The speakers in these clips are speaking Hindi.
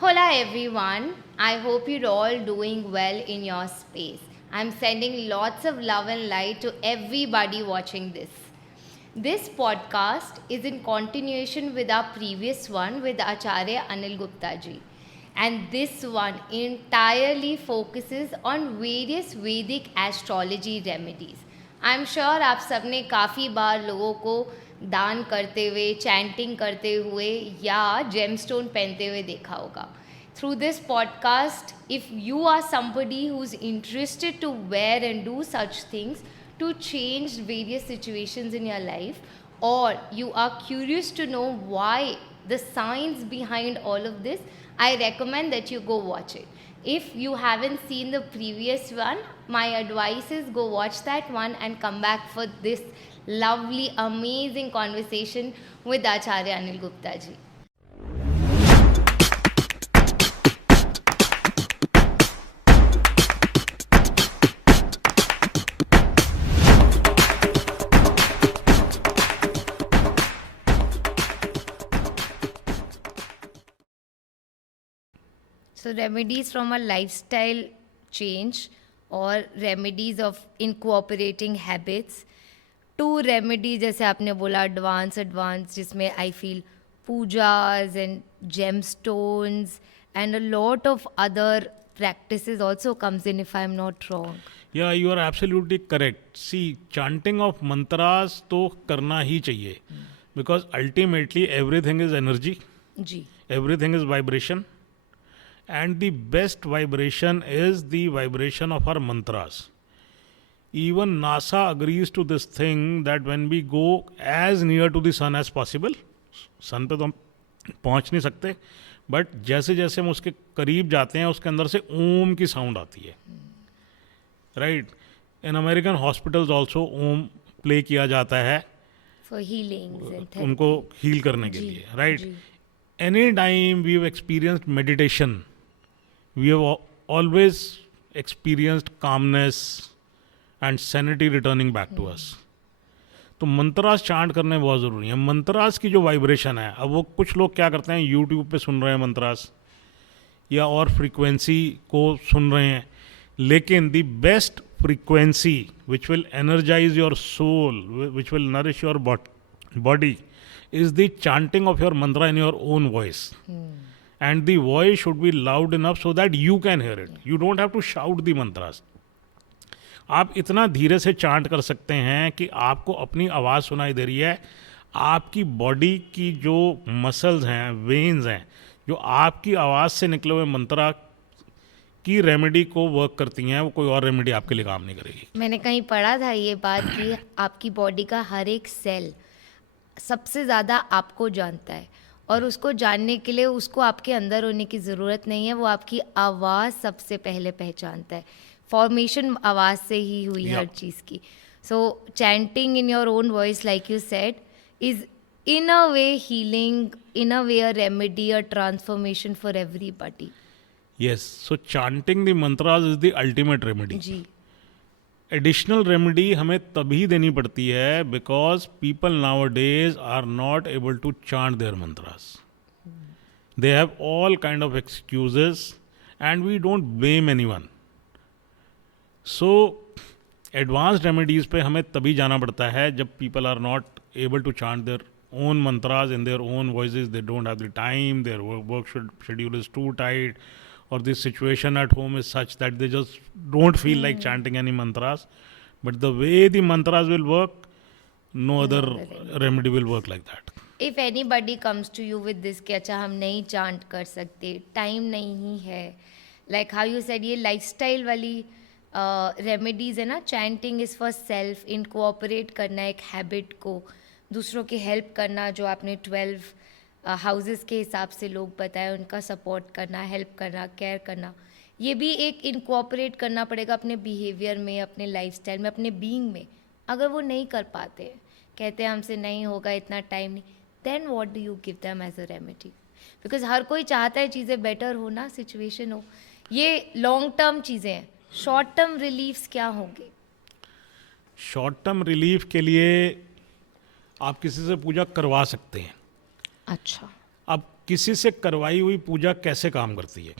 Hola everyone, I hope you're all doing well in your space. I'm sending lots of love and light to everybody watching this. This podcast is in continuation with our previous one with Acharya Anil Gupta ji. And this one entirely focuses on various Vedic astrology remedies. I'm sure आप सबने काफ़ी बार लोगों को दान करते हुए चैंटिंग करते हुए या जेमस्टोन पहनते हुए देखा होगा. Through this podcast, if you are somebody who's interested to wear and do such things to change various situations in your life, or you are curious to know why the science behind all of this, I recommend that you go watch it. If you haven't seen the previous one, my advice is go watch that one and come back for this lovely, amazing conversation with Acharya Anil Gupta ji. So remedies from a lifestyle change or remedies of incorporating habits to remedies जैसे आपने बोला advanced जिसमें I feel pujas and gemstones and a lot of other practices also comes in if I'm not wrong. Yeah, you are absolutely correct. See, chanting of mantras तो करना ही चाहिए because ultimately everything is energy, ji. everything is vibration, and the best vibration is the vibration of our mantras. Even NASA agrees to this thing that when we go as near to the sun as possible, सन पे तो हम पहुंच नहीं सकते, बट जैसे जैसे हम उसके करीब जाते हैं उसके अंदर से ओम की साउंड आती है, right. In American hospitals also Om play किया जाता है For healings and therapy. उनको हील करने के जी, लिए, राइट. जी. Any time we have experienced meditation, we have always experienced calmness and sanity returning back to us. तो मंत्रास चांट करने बहुत ज़रूरी है. मंत्रास की जो वाइब्रेशन है, अब वो कुछ लोग क्या करते हैं, यूट्यूब पे सुन रहे हैं मंत्रास या और फ्रीक्वेंसी को सुन रहे हैं, लेकिन the best frequency which will energize your soul, which will nourish your body is the chanting of your mantra in your own voice. And the voice should be loud enough so that you can hear it. You don't have to shout the mantras. आप इतना धीरे से चांट कर सकते हैं कि आपको अपनी आवाज़ सुनाई दे रही है. आपकी बॉडी की जो मसल्स हैं, वेन्स हैं, जो आपकी आवाज़ से निकले हुए मंत्रा की रेमेडी को वर्क करती हैं, वो कोई और रेमेडी आपके लिए काम नहीं करेगी. मैंने कहीं पढ़ा था ये बात कि आपकी बॉडी का हर एक सेल सबसे ज़्यादा आपको जानता है और उसको जानने के लिए उसको आपके अंदर होने की ज़रूरत नहीं है, वो आपकी आवाज़ सबसे पहले पहचानता है. फॉर्मेशन आवाज़ से ही हुई हर चीज़ की. So chanting in your own voice like you said is in a way healing, in a way a remedy, a transformation for everybody. Yes, so chanting the mantras is the ultimate remedy. जी. एडिशनल रेमेडी हमें तभी देनी पड़ती है because people nowadays are not able to chant their mantras. They have all kind of excuses and we don't blame anyone. So advanced remedies पे हमें तभी जाना पड़ता है जब people are not able to chant their own mantras in their own voices. They don't have the time, their work schedule is too tight, or the situation at home is such that they just don't feel like chanting any mantras. But the way the mantras will work, no other remedy will work like that. If anybody comes to you with this कि अच्छा हम नहीं चांट कर सकते, टाइम नहीं है, like how you said ये लाइफस्टाइल वाली रेमेडीज़ है ना. चैंटिंग इज़ फॉर सेल्फ, इनकोऑपरेट करना एक हैबिट को, दूसरों की हेल्प करना, जो आपने 12 हाउसेस के हिसाब से लोग बताए उनका सपोर्ट करना, हेल्प करना, केयर करना, ये भी एक इनकोऑपरेट करना पड़ेगा अपने बिहेवियर में, अपने लाइफस्टाइल में, अपने बीइंग में. अगर वो नहीं कर पाते, कहते हैं हमसे नहीं होगा, इतना टाइम नहीं, then what do you give them as a remedy? Because हर कोई चाहता है चीज़ें बेटर हो ना, सिचुएशन हो. ये लॉन्ग टर्म चीज़ें हैं, शॉर्ट टर्म रिलीफ्स क्या होंगे? शॉर्ट टर्म रिलीफ के लिए आप किसी से पूजा करवा सकते हैं. अच्छा. अब किसी से करवाई हुई पूजा कैसे काम करती है?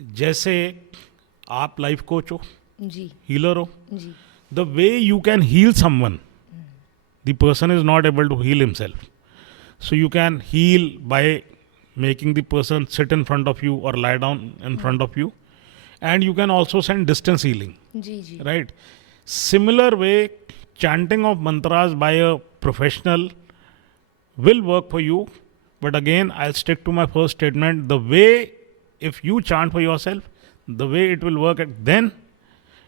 जैसे आप लाइफ कोच हो, जी हीलर हो, जी the way you can heal someone, the person is not able to heal himself, so you can heal by making the person sit in front of you or lie down in front of you, and you can also send distance healing, जी जी right? Similar way, chanting of mantras by a professional will work for you, but again I'll stick to my first statement: the way, if you chant for yourself, the way it will work then,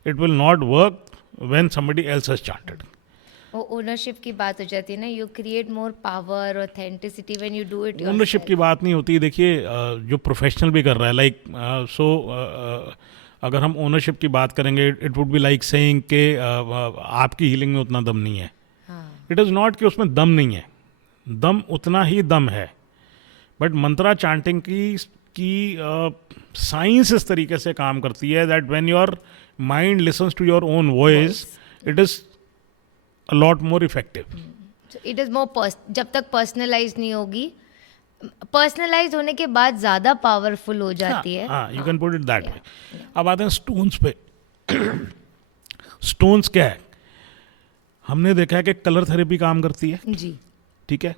it will not work when somebody else has chanted. वो ओनरशिप की बात हो जाती है ना, you create more power, authenticity when you do it ownership की बात नहीं होती। देखिए जो प्रोफेशनल भी कर रहा है, लाइक अगर हम ओनरशिप की बात करेंगे, it would be like saying कि आपकी हीलिंग में उतना दम नहीं है। इट इज़ नॉट कि उसमें दम नहीं है, दम उतना ही दम है, बट मंत्रा चांटिंग की साइंस इस तरीके से काम करती है that when your mind listens to your own voice, it is a lot more effective. So it is more जब तक पर्सनलाइज नहीं होगी, पर्सनलाइज होने के बाद ज़्यादा पावरफुल हो जाती है। हाँ, you can put it that way. अब आते हैं स्टोन्स पे। स्टोन्स क्या है? हमने देखा है कि कलर थेरेपी काम करती है, जी ठीक है।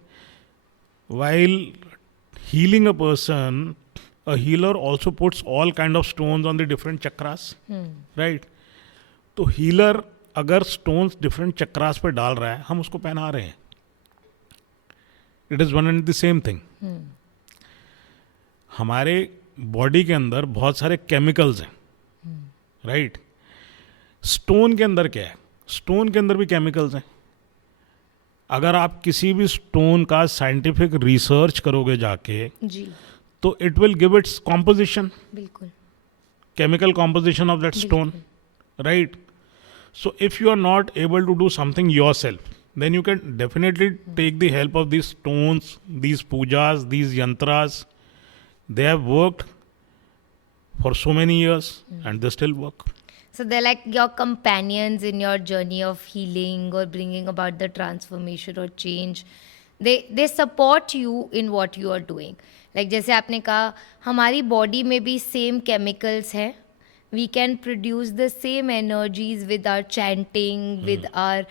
While healing a person, a healer also puts all kind of stones on the different chakras, right? तो हीलर अगर स्टोन्स डिफरेंट चक्रास पे डाल रहा है, हम उसको पहना रहे हैं। It is one and the same thing. हमारे बॉडी के अंदर बहुत सारे केमिकल्स हैं, राइट? स्टोन के अंदर क्या है? स्टोन के अंदर भी केमिकल्स हैं। अगर आप किसी भी स्टोन का साइंटिफिक रिसर्च करोगे जाके, जी तो it will give its composition, बिल्कुल chemical composition of that stone, right? So if you are not able to do something yourself, then you can definitely take the help of these stones, these pujas, these yantras. They have worked for so many years and they still work. So they're like your companions in your journey of healing or bringing about the transformation or change. They support you in what you are doing. Like जैसे आपने कहा, हमारी बॉडी में भी सेम केमिकल्स हैं. We can produce the same energies with our chanting, with our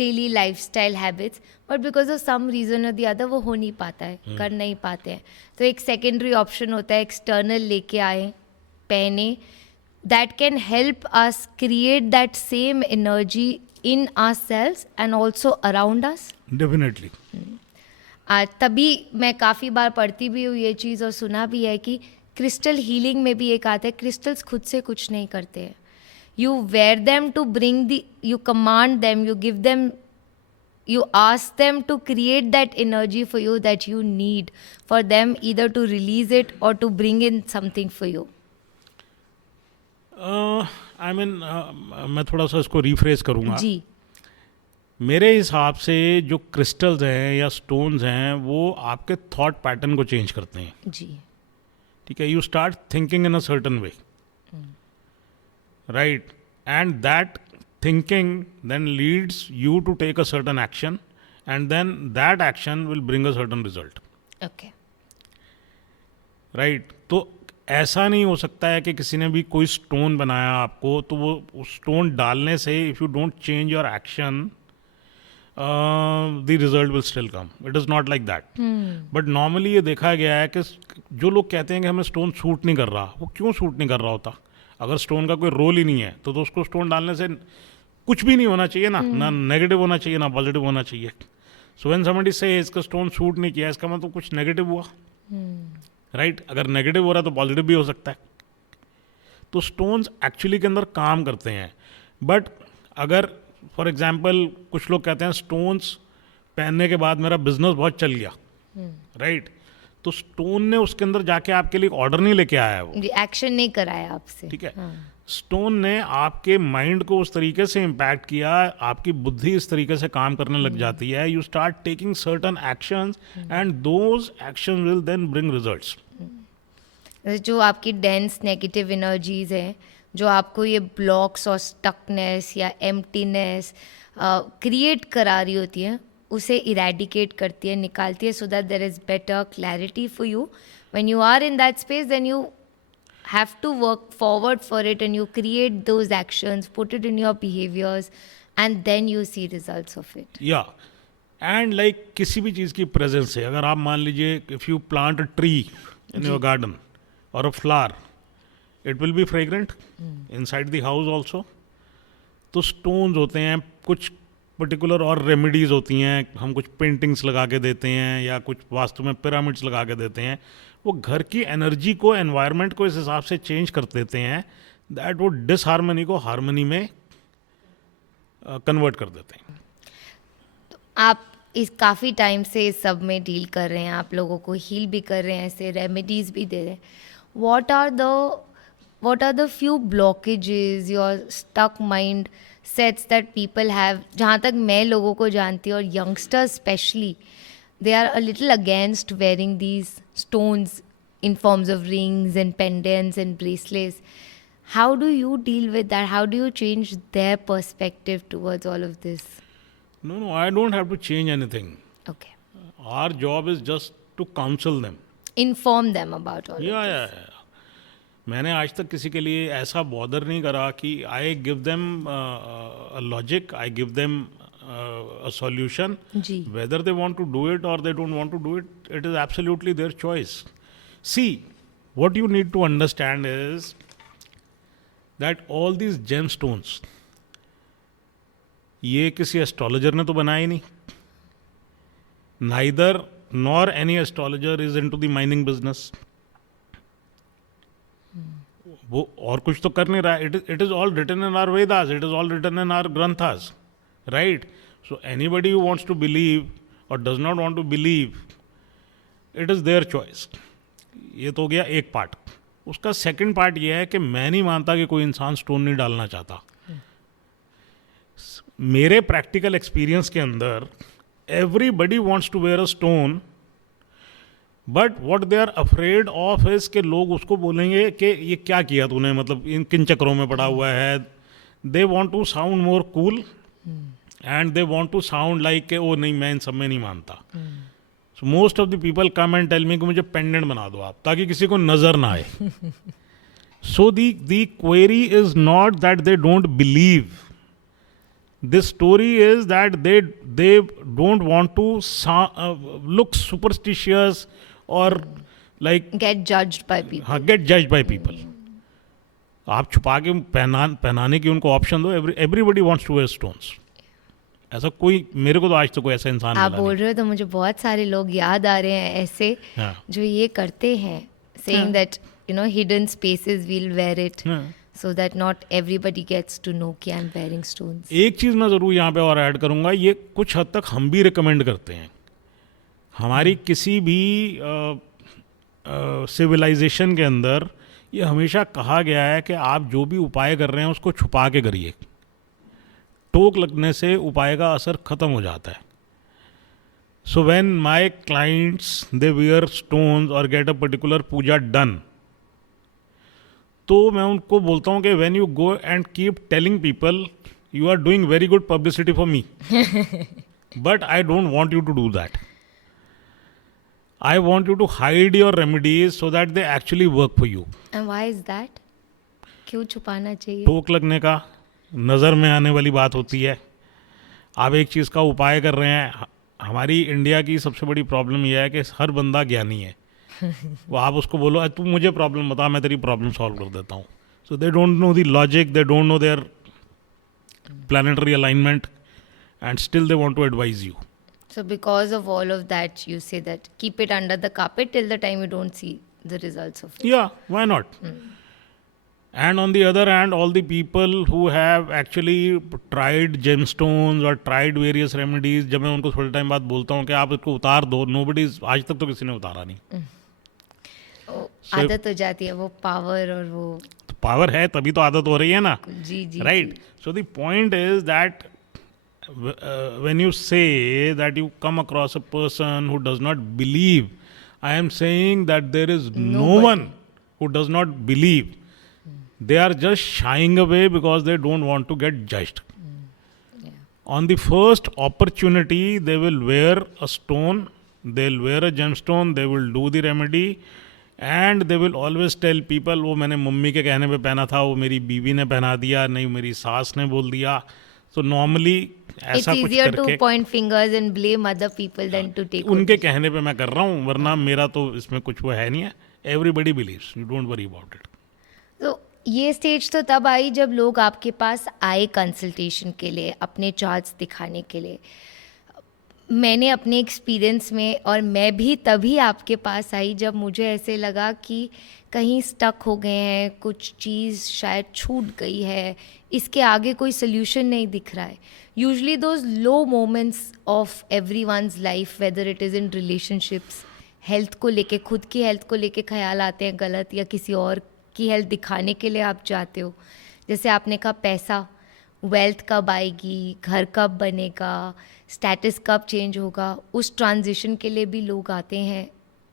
daily lifestyle habits, but because of some reason or the other वो हो नहीं पाता है, कर नहीं पाते हैं. तो एक सेकेंडरी ऑप्शन होता है एक्सटर्नल लेके आए, पहने, that can help us create that same energy in ourselves and also around us. Definitely. तभी मैं काफ़ी बार पढ़ती भी हूँ ये चीज़ और सुना भी है कि क्रिस्टल हीलिंग में भी एक आता है, क्रिस्टल्स खुद से कुछ नहीं करते हैं. You wear them to bring the, you command them, you give them, you ask them to create that energy for you that you need for them either to release it or to bring in something for you. I mean, मैं थोड़ा सा इसको रिफ्रेश करूँगा. जी. मेरे हिसाब से जो क्रिस्टल्स हैं या स्टोन्स हैं वो आपके थॉट पैटर्न को चेंज करते हैं. जी. ठीक है. You start thinking in a certain way, right, and that thinking then leads you to take a certain action and then that action will bring a certain result. Okay. Right? तो ऐसा नहीं हो सकता है कि किसी ने भी कोई स्टोन बनाया आपको तो वो स्टोन डालने से if you don't change your action the result will still come. It is not like that. But normally ये देखा गया है कि जो लोग कहते हैं कि हमें स्टोन सूट नहीं कर रहा, वो क्यों सूट नहीं कर रहा होता? अगर स्टोन का कोई रोल ही नहीं है तो उसको स्टोन डालने से कुछ भी नहीं होना चाहिए ना, ना नेगेटिव होना चाहिए ना पॉजिटिव होना चाहिए. सो व्हेन समबडी से इसका स्टोन सूट नहीं किया, इसका मतलब कुछ नेगेटिव हुआ, राइट? अगर नेगेटिव हो रहा है तो पॉजिटिव भी हो सकता है. तो स्टोन्स एक्चुअली के अंदर काम करते हैं. बट अगर फॉर एग्जाम्पल कुछ लोग कहते हैं स्टोन्स पहनने के बाद मेरा बिजनेस बहुत चल गया, राइट? तो स्टोन ने उसके अंदर जाके आपके लिए ऑर्डर नहीं लेके आया है, वो एक्शन नहीं कराया आपसे. ठीक है. स्टोन ने आपके माइंड को उस तरीके से इम्पैक्ट किया, आपकी बुद्धि इस तरीके से काम करने लग जाती है. You start taking certain actions and those actions will then bring results. जो आपकी डेंस नेगेटिव एनर्जीज हैं, जो आपको ये ब्लॉक्स और स्टकनेस या एम्प्टीनेस क्रिएट करा रही होती हैं, उसे इरेडिकेट करती है, निकालती है, so that there is better clarity for you. When you are in that space, then you have to work forward for it and you create those actions, put it in your behaviors, and then you see results of it. या एंड लाइक किसी भी चीज़ की प्रेजेंस है, अगर आप मान लीजिए if you plant a tree in your garden और a flower, it will be fragrant inside the house also. तो स्टोन्स होते हैं, कुछ पर्टिकुलर और रेमेडीज़ होती हैं, हम कुछ पेंटिंग्स लगा के देते हैं या कुछ वास्तु में पिरामिड्स लगा के देते हैं, वो घर की एनर्जी को, एनवायरनमेंट को इस हिसाब से चेंज कर देते हैं दैट वो डिसहार्मनी को हार्मनी में कन्वर्ट कर देते हैं. आप इस काफ़ी टाइम से इस सब में डील कर रहे हैं, आप लोगों को हील भी कर रहे हैं, ऐसे रेमेडीज़ भी दे रहे हैं. what are the few blockages, your stuck mind sets that people have? जहाँ तक मैं लोगों को जानती हूँ, और youngsters especially, they are a little against wearing these stones in forms of rings and pendants and bracelets. How do you deal with that? How do you change their perspective towards all of this? No, I don't have to change anything. Okay. Our job is just to counsel them. Inform them about all of या this. मैंने आज तक किसी के लिए ऐसा बॉदर नहीं करा कि I give them logic, I give them a solution. जी. Whether they want to do it or they don't want to do it, it is absolutely their choice. See, what you need to understand is that all these gemstones, ये किसी एस्ट्रोलॉजर ने तो बनाया ही नहीं. Neither nor any astrologer is into the mining business. वो और कुछ तो कर नहीं रहा. It is all written in our Vedas. It is all written in our Granthas. Right? So anybody who wants to believe or does not want to believe, it is their choice. ये तो हो गया एक पार्ट. उसका सेकंड पार्ट ये है कि मैं नहीं मानता कि कोई इंसान स्टोन नहीं डालना चाहता. मेरे प्रैक्टिकल एक्सपीरियंस के अंदर everybody wants to wear a stone, but what they are afraid of is के लोग उसको बोलेंगे कि ये क्या किया तूने, मतलब इन किन चक्रों में पड़ा हुआ है. They want to sound more cool and they want to sound like के ओ नहीं मैं इन सब में नहीं मानता. So most of the people come and tell me कि मुझे पेंडेंट बना दो आप, ताकि किसी को नजर ना आए. So the query is not that they don't believe. This story is that they don't want to look superstitious or like Get judged by people. हाँ, get judged by people. आप छुपा के पहनाने की उनको ऑप्शन दो. Everybody wants to wear stones. ऐसा कोई, मेरे को तो आज तक कोई ऐसा इंसान आप मिला बोल रहे हो तो मुझे बहुत सारे लोग याद आ रहे हैं ऐसे हाँ. जो ये करते हैं, saying that hidden spaces we'll wear it. हाँ. So that not everybody gets to know कि I'm wearing stones. एक चीज़ मैं ज़रूर यहाँ पे और ऐड करूँगा, ये कुछ हद तक हम भी रिकमेंड करते हैं. हमारी किसी भी सिविलाइजेशन के अंदर ये हमेशा कहा गया है कि आप जो भी उपाय कर रहे हैं उसको छुपा के करिए. टोक लगने से उपाय का असर ख़त्म हो जाता है. So when my clients they wear stones और get a particular puja done, तो मैं उनको बोलता हूँ कि when you go and keep telling people you are doing very good publicity for me, but I don't want you to do that. I want you to hide your remedies so that they actually work for you. And why is that? क्यों छुपाना चाहिए? टोक लगने का, नज़र में आने वाली बात होती है. आप एक चीज़ का उपाय कर रहे हैं. हमारी इंडिया की सबसे बड़ी प्रॉब्लम यह है कि हर बंदा ज्ञानी है. वो आप उसको बोलो तू मुझे प्रॉब्लम बता, मैं तेरी प्रॉब्लम सॉल्व कर देता हूँ. So they don't know the logic, they don't know their planetary alignment and still they want to advise you. So because of all of that, you say that keep it under the carpet till the time you don't see the results of it. Yeah, why not? And on the other hand, all the people who have actually tried gemstones or tried various remedies, जब मैं उनको थोड़े टाइम बाद बोलता हूँ कि आप इसको उतार दो, nobody आज तक तो किसी ने उतारा नहीं. आदत हो जाती है, वो पावर और वो पावर है तभी तो आदत हो रही है ना. जी जी Right. So the point is that when you say that you come across a person who does not believe, I am saying that there is no Nobody. one who does not believe. They are just shying away because they don't want to get judged. Yeah. On the first opportunity, they will wear a stone, they'll wear a gemstone, they will do the remedy, and they will always tell people, वो मैंने मम्मी के कहने पे पहना था, वो मेरी बीवी ने पहना दिया, नहीं मेरी सास ने बोल दिया. So normally It's ऐसा कुछ easier to करके point fingers and blame other people than to take उनके ownership. कहने पे मैं कर रहा हूँ, वरना मेरा तो इसमें कुछ वो है नहीं है. Everybody believes, you don't worry about it. तो ये स्टेज तो तब आई जब लोग आपके पास आए कंसल्टेशन के लिए, अपने चार्ट्स दिखाने के लिए. मैंने अपने एक्सपीरियंस में, और मैं भी तभी आपके पास आई जब मुझे ऐसे लगा कि कहीं स्टक हो गए हैं, कुछ चीज़ शायद छूट गई है, इसके आगे कोई सोल्यूशन नहीं दिख रहा है. Usually those low moments of every one's life, whether it is in relationships, health को लेके, खुद की हेल्थ को लेके ख्याल आते हैं गलत, या किसी और की हेल्थ दिखाने के लिए आप जाते हो. जैसे आपने कहा पैसा, वेल्थ कब आएगी, घर कब बनेगा, स्टेटस कब चेंज होगा, उस ट्रांजिशन के लिए भी लोग आते हैं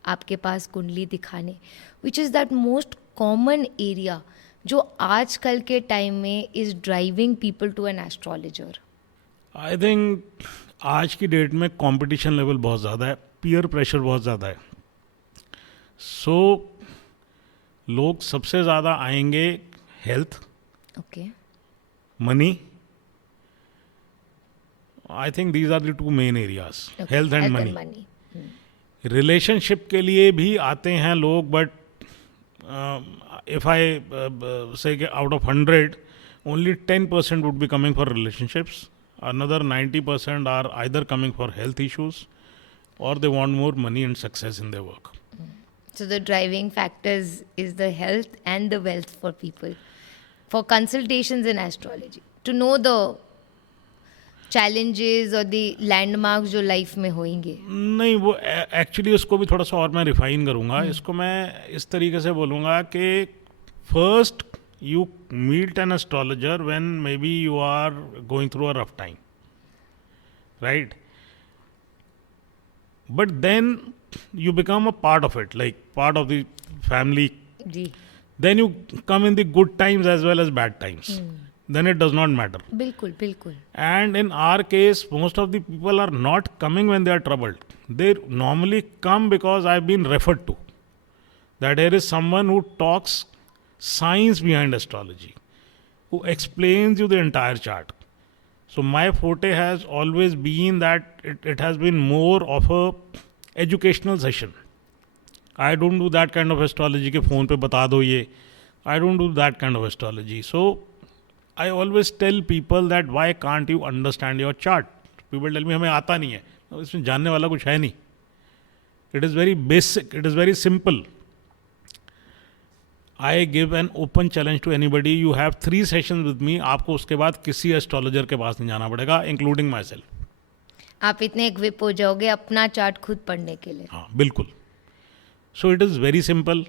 आपके पास कुंडली दिखाने, which is that most common area जो आजकल के टाइम में is driving people to an astrologer. I think आज की डेट में कंपटीशन लेवल बहुत ज़्यादा है, पीयर प्रेशर बहुत ज़्यादा है. सो लोग सबसे ज़्यादा आएंगे health, okay, money. I think these are the two main areas, health and money. Relationship के लिए भी आते हैं लोग, बट इफ आई से out of 100 only 10% would be coming for relationships. Another 90% are either coming for health issues or they want more money and success in their work. so the driving factors is the health and the wealth for people for consultations in astrology, to know the challenges or the landmarks जो लाइफ में होंगे. नहीं, वो एक्चुअली उसको भी थोड़ा सा और मैं रिफाइन करूँगा. इसको मैं इस तरीके से बोलूँगा कि first you meet an astrologer when maybe you are going through a rough time, right? But then you become a part of it, like part of the family. जी, Then you come in the good times as well as bad times. Then it does not matter. बिल्कुल बिल्कुल. And in our case, most of the people are not coming when they are troubled. They normally come because I've been referred to. That there is someone who talks science behind astrology, who explains you the entire chart. So my forte has always been that it has been more of a educational session. I don't do that kind of astrology के phone पे बता दो ये. I don't do that kind of astrology. So I always tell people that why can't you understand your chart? People tell me हमें आता नहीं है. इसमें जानने वाला कुछ है नहीं. It is very basic. It is very simple. I give an open challenge to anybody. You have 3 sessions with me. आपको उसके बाद किसी एस्ट्रोलॉजर के पास नहीं जाना पड़ेगा, इंक्लूडिंग माई सेल्फ. आप इतने इक्विप हो जाओगे अपना चार्ट खुद पढ़ने के लिए. हाँ, बिल्कुल. So it is very simple.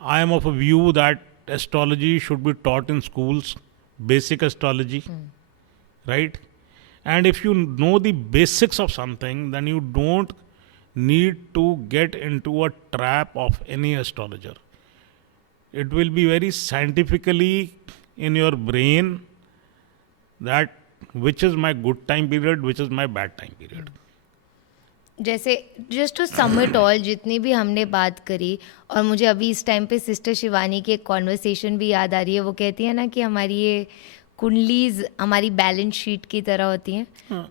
I am of a view that astrology should be taught in schools, basic astrology, right? And if you know the basics of something, then you don't need to get into a trap of any astrologer. It will be very scientifically in your brain that which is my good time period, which is my bad time period. जैसे just to sum it all, जितनी भी हमने बात करी, और मुझे अभी इस टाइम पे सिस्टर शिवानी की एक कॉन्वर्सेशन भी याद आ रही है. वो कहती है ना कि हमारी ये कुंडलीज हमारी बैलेंस शीट की तरह होती हैं,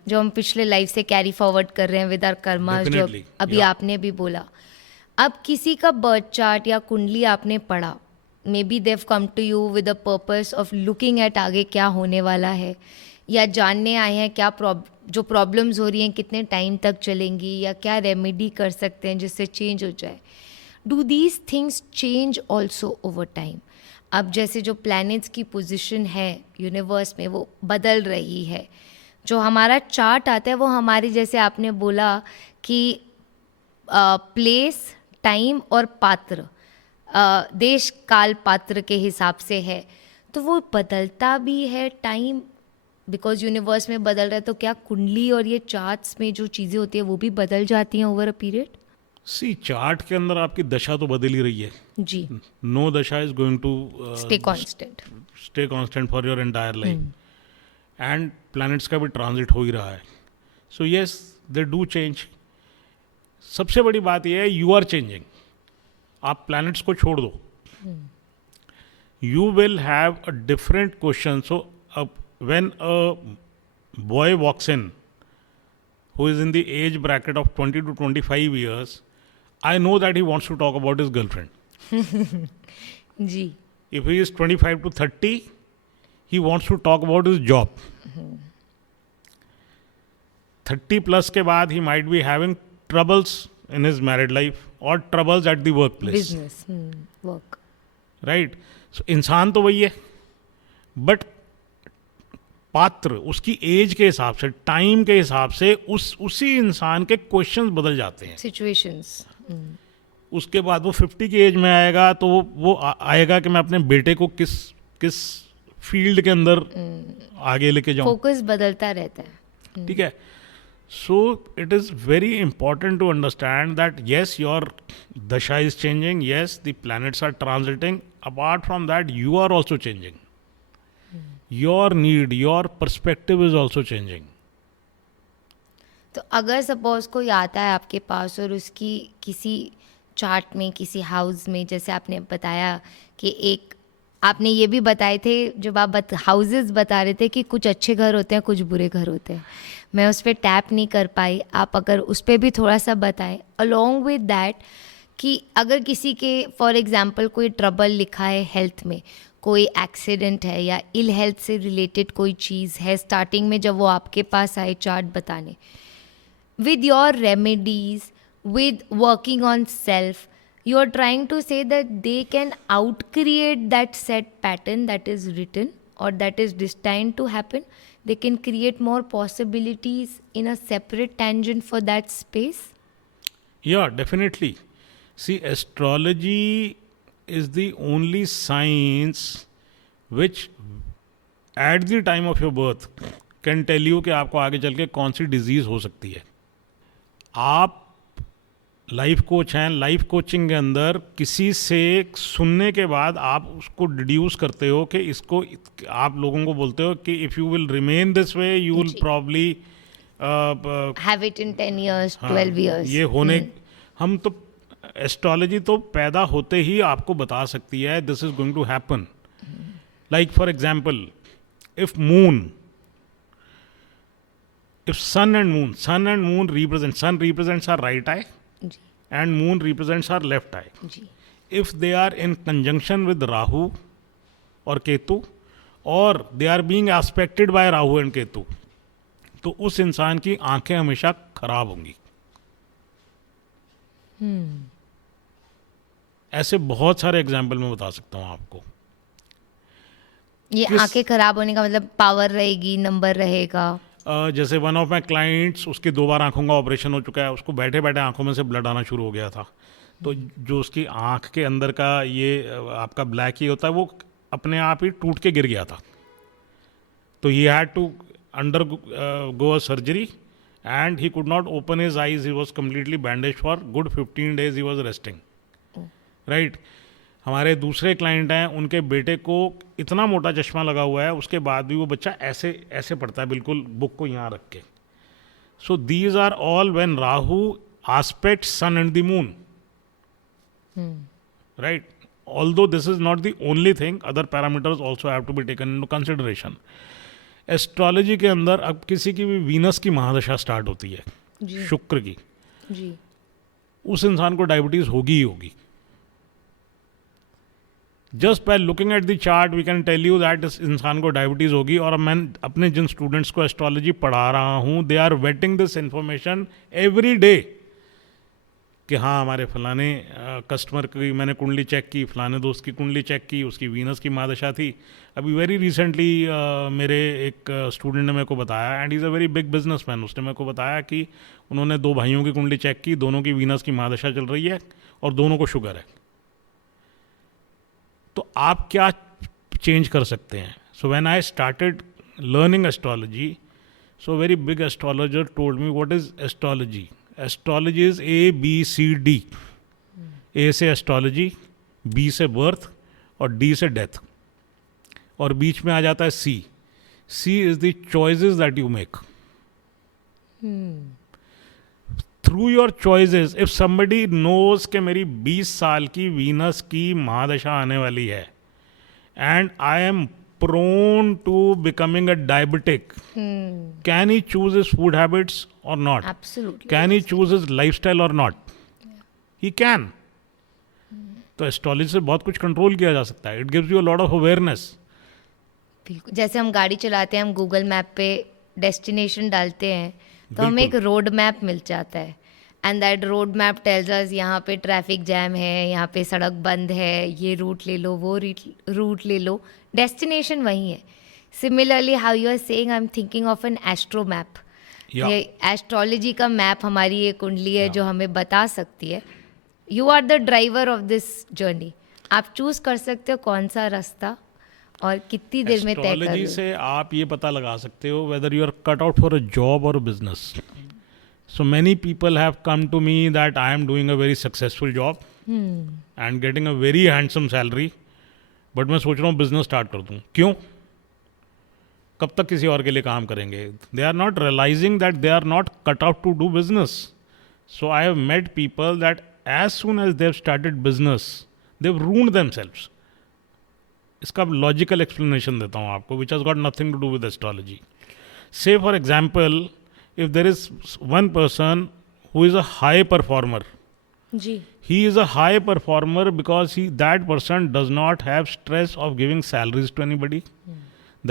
जो हम पिछले लाइफ से कैरी फॉरवर्ड कर रहे हैं विद आवर कर्मा, जो Definitely, अभी yeah. आपने भी बोला. अब किसी का बर्थ चार्ट या कुंडली आपने पढ़ा, maybe they've come to you with the purpose of looking at आगे क्या होने वाला है, या जानने आए हैं क्या जो प्रॉब्लम्स हो रही हैं कितने टाइम तक चलेंगी, या क्या रेमेडी कर सकते हैं जिससे चेंज हो जाए. Do these things change also over time? अब जैसे जो प्लैनेट्स की पोजीशन है यूनिवर्स में वो बदल रही है, जो हमारा चार्ट आता है वो हमारी, जैसे आपने बोला कि प्लेस, टाइम और पात्र, देश काल पात्र के हिसाब से है, तो वो बदलता भी है टाइम, बिकॉज यूनिवर्स में बदल रहा है. तो क्या कुंडली और ये चार्ट्स में जो चीज़ें होती है वो भी बदल जाती हैं over a period? See, chart के अंदर आपकी दशा तो बदल ही रही है. जी, no dasha is going to stay constant. stay constant for your entire life. And planets का भी ट्रांजिट हो ही रहा है. So yes, they do change. सबसे बड़ी बात यह है, यू आर चेंजिंग. आप प्लैनेट्स को छोड़ दो, you will have a different question. So when a boy walks in who is in the age bracket of 20 to 25 years, I know that he wants to talk about his girlfriend. Ji. If he is 25 to 30, he wants to talk about his job. 30 plus के बाद he might be having troubles in his married life or troubles at the workplace. Business, work. Right. So इंसान तो वही है, बट पात्र उसकी एज के हिसाब से, टाइम के हिसाब से उसी इंसान के क्वेश्चंस बदल जाते हैं. Situations. उसके बाद वो 50 की एज में आएगा तो वो आएगा कि मैं अपने बेटे को किस फील्ड के अंदर आगे लेके जाऊं. फोकस बदलता रहता है. ठीक है. So it is very important to understand that yes, your dasha is changing, yes, the planets are transiting. Apart from that, you are also changing. Your need, your perspective is also changing. तो अगर सपोज कोई आता है आपके पास और उसकी किसी चार्ट में, किसी हाउस में, जैसे आपने बताया कि एक आपने ये भी बताए थे जब आप हाउसेस बता रहे थे कि कुछ अच्छे घर होते हैं, कुछ बुरे घर होते हैं. मैं उस पर टैप नहीं कर पाई. आप अगर उस पर भी थोड़ा सा बताएं अलॉन्ग विद दैट कि अगर किसी के फॉर एग्जांपल कोई ट्रबल लिखा है हेल्थ में, कोई एक्सीडेंट है या इल हेल्थ से रिलेटेड कोई चीज़ है, स्टार्टिंग में जब वो आपके पास आए चार्ट बताने, with your remedies, with working on self, you are trying to say that they can outcreate that set pattern that is written or that is destined to happen. They can create more possibilities in a separate tangent for that space. Yeah, definitely. See, astrology is the only science which at the time of your birth can tell you कि आपको आगे चल के कौन सी डिजीज़ हो सकती है. आप लाइफ कोच हैं, लाइफ कोचिंग के अंदर किसी से सुनने के बाद आप उसको डिड्यूस करते हो कि इसको, आप लोगों को बोलते हो कि if you will remain this way you will probably Have it in 10 years, 12 years. ये होने, हम तो एस्ट्रोलॉजी तो पैदा होते ही आपको बता सकती है this is going to happen. Like for example, if moon, if sun and moon represent, sun represents our right eye जी. and moon represents our left eye. जी. If they are in conjunction with Rahu or Ketu, or they are being aspected by Rahu and Ketu, तो उस इंसान की आंखें हमेशा खराब होंगी. ऐसे बहुत सारे एग्जाम्पल मैं बता सकता हूँ आपको. ये आंखें खराब होने का मतलब पावर रहेगी, नंबर रहेगा. जैसे वन ऑफ माई क्लाइंट्स, उसकी 2 बार आंखों का ऑपरेशन हो चुका है, उसको बैठे बैठे आंखों में से ब्लड आना शुरू हो गया था. तो जो उसकी आंख के अंदर का ये आपका ब्लैक ही होता है, वो अपने आप ही टूट के गिर गया था. तो he had to undergo a surgery and he could not open his eyes. He was completely bandage for good 15 days. He was resting. Right. हमारे दूसरे क्लाइंट हैं, उनके बेटे को इतना मोटा चश्मा लगा हुआ है, उसके बाद भी वो बच्चा ऐसे ऐसे पढ़ता है, बिल्कुल बुक को यहाँ रख के. So these are all when Rahu aspect sun and the moon. Right. Although this is not the only thing, other parameters also have to be taken into consideration. Astrology के अंदर अब किसी की भी वीनस की महादशा स्टार्ट होती है, जी. शुक्र की, जी. उस इंसान को डायबिटीज होगी ही होगी. Just by looking at the chart we can tell you that इस इंसान को डायबिटीज़ होगी. और मैं अपने जिन स्टूडेंट्स को एस्ट्रोलॉजी पढ़ा रहा हूँ, they are waiting this information every day कि हाँ, हमारे फलाने कस्टमर की मैंने कुंडली चेक की, फलाने दोस्त की कुंडली चेक की, उसकी वीनस की महादशा थी. अभी वेरी रिसेंटली मेरे एक स्टूडेंट ने मेरे को बताया, and is a very big businessman. उसने मेरे को बताया कि उन्होंने 2 भाइयों की कुंडली चेक की, दोनों की वीनस की महादशा चल रही है और दोनों को शुगर है. तो आप क्या चेंज कर सकते हैं? So when I started learning astrology, so very big astrologer told me what is astrology. Astrology is ABCD. A से एस्ट्रोलॉजी, B से बर्थ और D से डेथ, और बीच में आ जाता है C. C is the choices that you make. Through your choices, if somebody knows कि मेरी 20 साल की वीनस की महादशा आने वाली है and I am prone to becoming a diabetic, can he choose his food habits or not? Absolutely. Can he choose his lifestyle or not? He can. तो एस्ट्रोलॉजी से बहुत कुछ कंट्रोल किया जा सकता है. It gives you a lot of awareness. बिल्कुल. जैसे हम गाड़ी चलाते हैं, हम गूगल मैप पे डेस्टिनेशन डालते हैं तो हमें एक रोड मैप मिल जाता है and that road map tells us यहाँ पे ट्रैफिक जैम है, यहाँ पे सड़क बंद है, ये रूट ले लो, वो रूट ले लो. डेस्टिनेशन वही है. Similarly how you are saying, I am thinking of an astro map. ये एस्ट्रोलॉजी का मैप हमारी ये कुंडली है जो हमें बता सकती है. You are the driver of this journey. आप चूज कर सकते हो कौन सा रास्ता और कितनी देर में तय कर. एस्ट्रोलॉजी से आप ये पता लगा सकते हो whether you are cut out for a job और a business. So many people have come to me that I am doing a very successful job and getting a very handsome salary, but मैं सोच रहा हूँ बिजनेस स्टार्ट कर दूँ. क्यों? कब तक किसी और के लिए काम करेंगे? They are not realizing that they are not cut out to do business. So I have met people that as soon as they've started business, they've ruined themselves. इसका लॉजिकल एक्सप्लेनेशन देता हूँ आपको, which has got nothing to do with astrology. Say for example, if there is one person who is a high performer, ji. he is a high performer because that person does not have stress of giving salaries to anybody.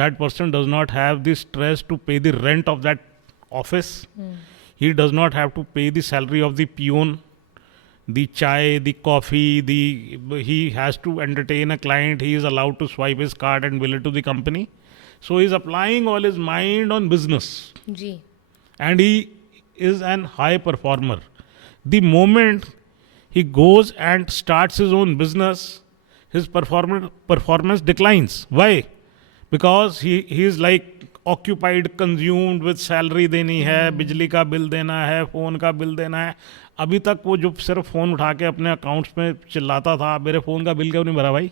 That person does not have the stress to pay the rent of that office. He does not have to pay the salary of the peon, the chai, the coffee, he has to entertain a client, he is allowed to swipe his card and bill it to the company. So he is applying all his mind on business. Ji. And he is an high performer. The moment he goes and starts his own business, his performance declines. Why? Because he is like occupied, consumed with salary देनी है, बिजली का बिल देना है, फ़ोन का बिल देना है. अभी तक वो जो सिर्फ फ़ोन उठा के अपने अकाउंट्स में चिल्लाता था, मेरे फ़ोन का बिल क्यों नहीं भरा भाई,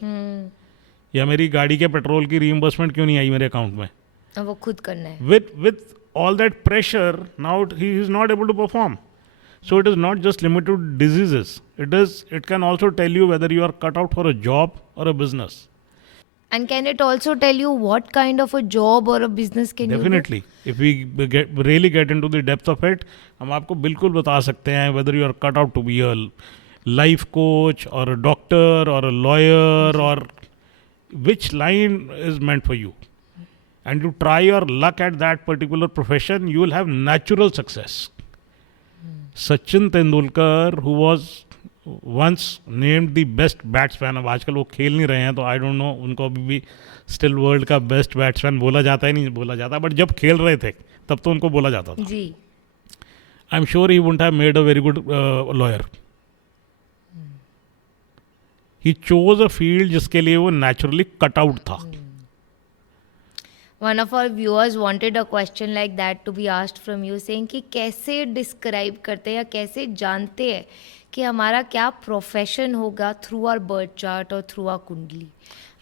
या मेरी गाड़ी के पेट्रोल की रीइंबर्समेंट क्यों नहीं आई मेरे अकाउंट में, वो खुद करना है. with all that pressure, now he is not able to perform. So it is not just limited to diseases. It can also tell you whether you are cut out for a job or a business. And can it also tell you what kind of a job or a business can Definitely. If we really get into the depth of it, हम आपको बिल्कुल बता सकते हैं whether you are cut out to be a life coach or a doctor or a lawyer or which line is meant for you. And you try your luck at that particular profession, you will have natural success. Sachin Tendulkar, who was once named the best batsman, अब आजकल वो खेल नहीं रहे हैं तो आई डोंट नो उनको अभी भी स्टिल वर्ल्ड का बेस्ट बैट्समैन बोला जाता है नहीं बोला जाता, बट जब खेल रहे थे तब तो उनको बोला जाता था. जी. I am sure he wouldn't have made a very good lawyer. He chose a field जिसके लिए वो नेचुरली कट आउट था. One of our viewers wanted a question like that to be asked from you, saying कि कैसे डिस्क्राइब करते हैं या कैसे जानते हैं कि हमारा क्या प्रोफेशन होगा थ्रू आवर बर्थ चार्ट और through our kundli.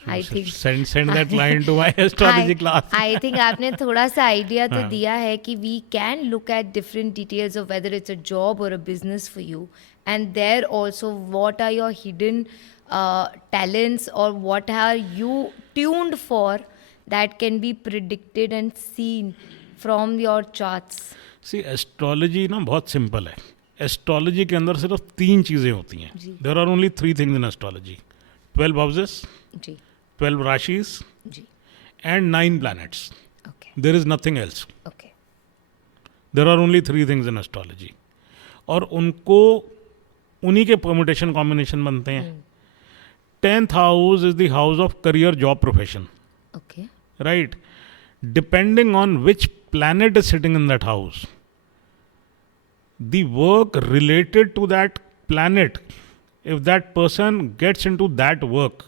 I think send that line to my astrology class. I think आपने थोड़ा सा आइडिया तो दिया है कि we can look at different details of whether it's a job और a business for you and there also what are your hidden talents और what are you tuned for that can be predicted and seen from your charts. See, astrology ना बहुत सिंपल है. एस्ट्रोलॉजी के अंदर सिर्फ 3 चीज़ें होती हैं. There are only 3 things in astrology. 12 houses, जी. 12 राशिज, जी. And 9 planets. Okay. There is nothing else. Okay. There are only 3 things in astrology. और उनको उन्हीं के परमुटेशन कॉम्बिनेशन बनते हैं. 10th house is the house of career, job, profession. Okay. Right? Depending on which planet is sitting in that house, the work related to that planet, if that person gets into that work,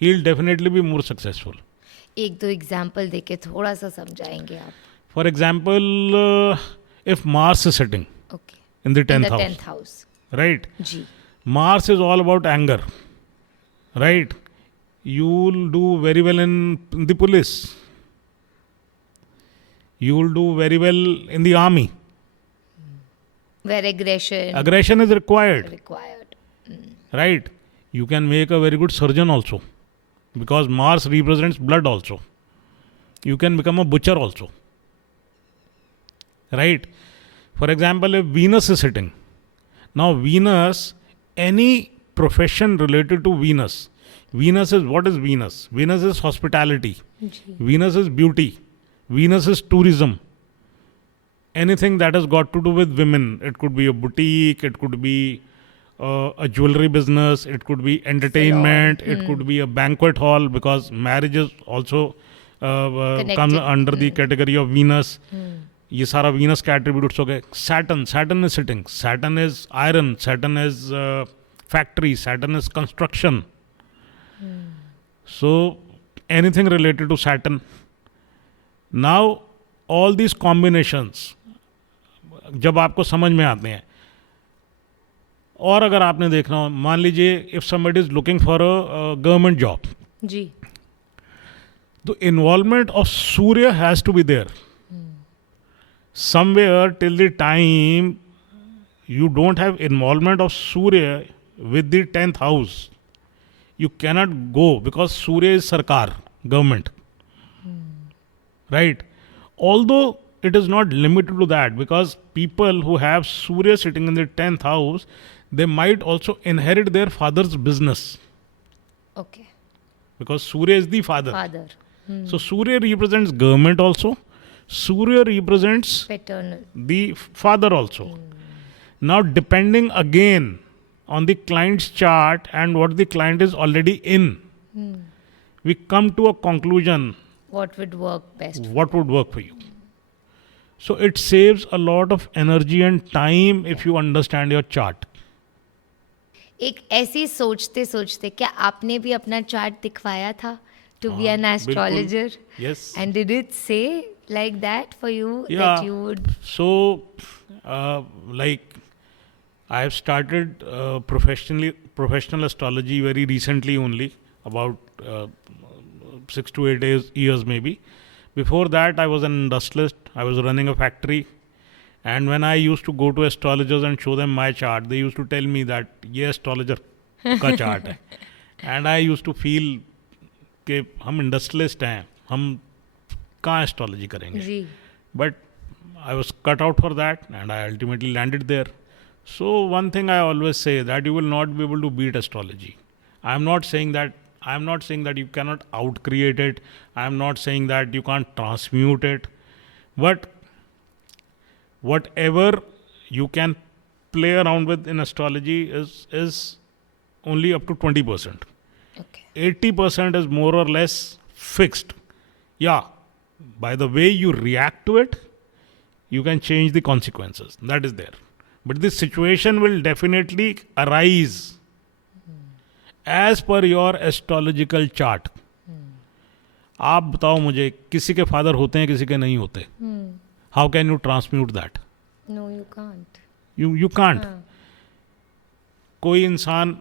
he'll definitely be more successful. एक दो एग्जाम्पल देके थोड़ा सा समझाएंगे आप. For example, if Mars is sitting Okay. in the 10th In the house, 10th house. right? Ji. Mars is all about anger, right? You'll do very well in the police. You will do very well in the army. Where aggression Aggression is required, required. right? You can make a very good surgeon also, because Mars represents blood also. You can become a butcher also, right? For example, if Venus is sitting, now Venus, any profession related to Venus, Venus is, what is Venus? Venus is hospitality, ji. Venus is beauty, Venus is tourism. Anything that has got to do with women, it could be a boutique, it could be a jewelry business, it could be entertainment, it could be a banquet hall, because marriage is also comes Connected. under the category of Venus. ये सारा वीनस के एट्रीब्यूट्स हो गए. Saturn is sitting, Saturn is iron, Saturn is factory, Saturn is construction. So anything related to Saturn. Now all these combinations जब आपको समझ में आते हैं, और अगर आपने देखना हो, मान लीजिए if somebody is looking for a government job, जी. the involvement of Surya has to be there. Somewhere till the time you don't have involvement of Surya with the 10th house, you cannot go, because Surya is Sarkar, government. Right? Although it is not limited to that, because people who have Surya sitting in the 10th house, they might also inherit their father's business, Okay. because Surya is the father. Father. So Surya represents government also. Surya represents Paternal. the father also. Now depending again on the client's chart and what the client is already in, we come to a conclusion What would work best? what would work for you. So it saves a lot of energy and time if you understand your chart. एक ऐसी सोचते सोचते क्या आपने भी अपना चार्ट दिखवाया था to be an बिल्कुल. astrologer? Yes. And did it say like that for you, Yeah. that you would? So, like, I have started professional astrology very recently only, about 6 to 8 years maybe. Before that, I was an industrialist. I was running a factory. And when I used to go to astrologers and show them my chart, they used to tell me that, ये astrologer का chart है. And I used to feel कि हम इंडस्ट्रियलिस्ट हैं, हम कहाँ एस्ट्रोलॉजी करेंगे. जी. But I was cut out for that, and I ultimately landed there. So one thing I always say, that you will not be able to beat astrology. I am not saying that you cannot outcreate it. I am not saying that you can't transmute it. But whatever you can play around with in astrology is only up to 20%. Okay. 80% is more or less fixed. Yeah, by the way you react to it, you can change the consequences. That is there. But this situation will definitely arise as per your astrological chart. आप बताओ मुझे, किसी के फादर होते हैं, किसी के नहीं होते. How can you transmute that? No, you can't. You can't. कोई इंसान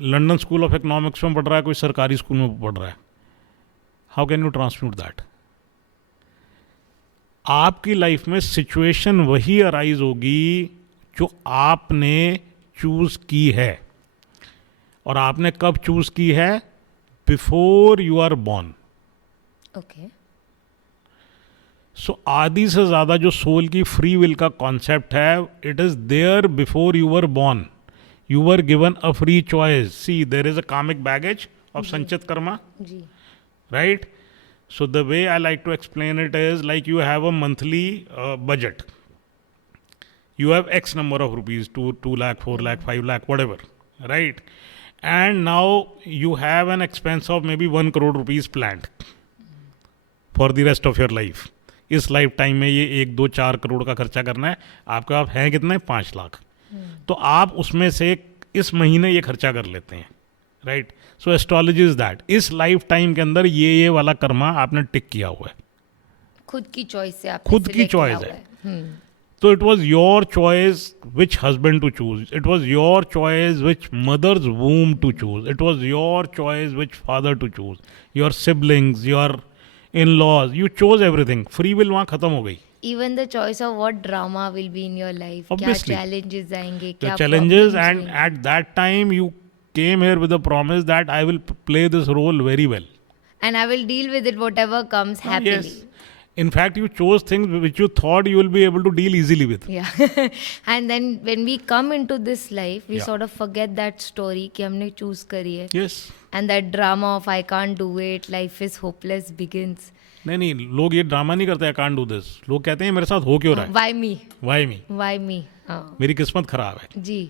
लंदन स्कूल ऑफ इकोनॉमिक्स में पढ़ रहा है, कोई सरकारी स्कूल में पढ़ रहा है. How can you transmute that? आपकी लाइफ में सिचुएशन वही अराइज होगी जो आपने चूज की है. और आपने कब चूज की है? Before you are born. Okay. So आधी से ज्यादा जो सोल की फ्री विल का कॉन्सेप्ट है, it is there before you were born. You were given a free choice. See, there is a karmic baggage of Sanchit Karma, जी. right? So the way I like to explain it is like you have a monthly budget. You have X number of rupees, 2 lakh, 4 lakh, 5 lakh, whatever, right? And now you have an expense of maybe 1 crore rupees planned for the rest of your life. इस लाइफ टाइम में ये 1, 2, 4 करोड़ का खर्चा करना है. आपके पास है कितने? 5 लाख. तो आप उसमें से इस महीने ये खर्चा कर लेते हैं, right? So astrology is that. इस लाइफ टाइम के अंदर ये वाला कर्मा आपने टिक किया हुआ है. खुद की चॉइस से आपने खुद की select किया choice हुआ है. तो it was your choice which husband to choose. It was your choice which mother's womb to choose. It was your choice which father to choose. Your siblings, your in-laws, you chose everything. Free will वहाँ खत्म हो गई. Even the choice of what drama will be in your life, क्या Obviously. challenges आएंगे, The क्या challenges, problems and होंगे. at that time you came here with a promise that I will play this role very well. And I will deal with it whatever comes happily. Yes. In fact, you chose things which you thought you will be able to deal easily with. Yeah. And then when we come into this life, we Yeah. sort of forget that story कि हमने choose करी है. Yes. And that drama of I can't do it, life is hopeless begins. नहीं, लोग ये ड्रामा नहीं करते, आई कांट डू दिस. लोग कहते हैं मेरे साथ हो क्यों रहा है. Why me? Why me? Why me? मेरी किस्मत खराब है. जी.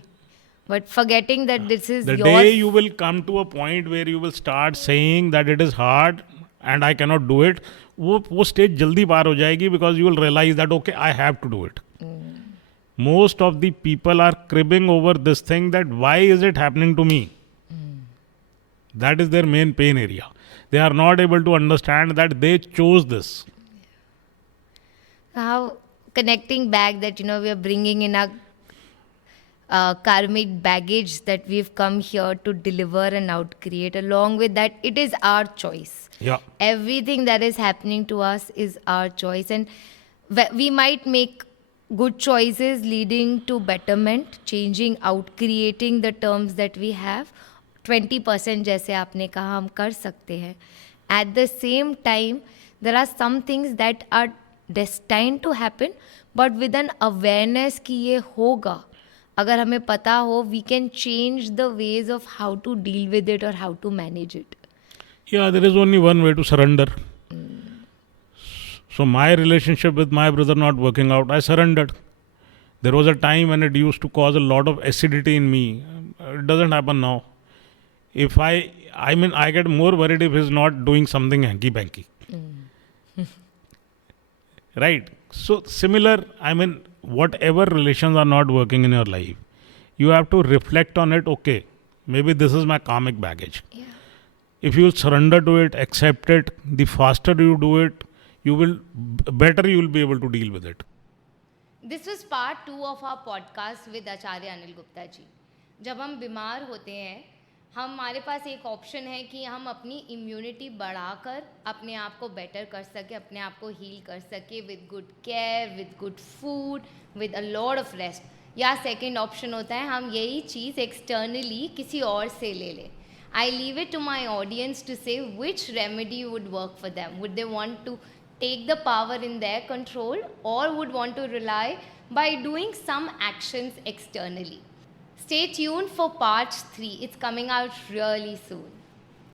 But forgetting that this is The your... day you will come to a point where you will start saying that it is hard and I cannot do it, वो स्टेज जल्दी पार हो जाएगी, because you will realize that okay, I have to do it. Most of the people are cribbing over this thing that why is it happening to me? That is their main pain area. They are not able to understand that they chose this. How connecting back that, we are bringing in our karmic baggage that we've come here to deliver and outcreate. Along with that, it is our choice. Yeah. Everything that is happening to us is our choice. And we might make good choices leading to betterment, changing, outcreating the terms that we have. 20% जैसे आपने कहा हम कर सकते हैं. At the same time, there are some things that are destined to happen, but with an awareness कि ये होगा. अगर हमें पता हो, we can change the ways of how to deal with it or how to manage it. Yeah, there is only one way to surrender. So my relationship with my brother not working out, I surrendered. There was a time when it used to cause a lot of acidity in me. It doesn't happen now. If I get more worried if he's not doing something hanky-panky. Right? So similar, whatever relations are not working in your life, you have to reflect on it. Okay, maybe this is my karmic baggage. Yeah. If you surrender to it, accept it, the faster you do it, better you will be able to deal with it. This was part 2 of our podcast with आचार्य अनिल गुप्ता जी. जब हम बीमार होते हैं, हमारे पास एक ऑप्शन है कि हम अपनी इम्यूनिटी बढ़ाकर अपने आप को बेटर कर सके, अपने आप को हील कर सके with good care, with good food, with a lot of rest. या सेकेंड ऑप्शन होता है हम यही चीज़ एक्सटर्नली किसी और से ले लें. I leave it to my audience to say which remedy would work for them. Would they want to take the power in their control or would want to rely by doing some actions externally? Stay tuned for part 3. It's coming out really soon.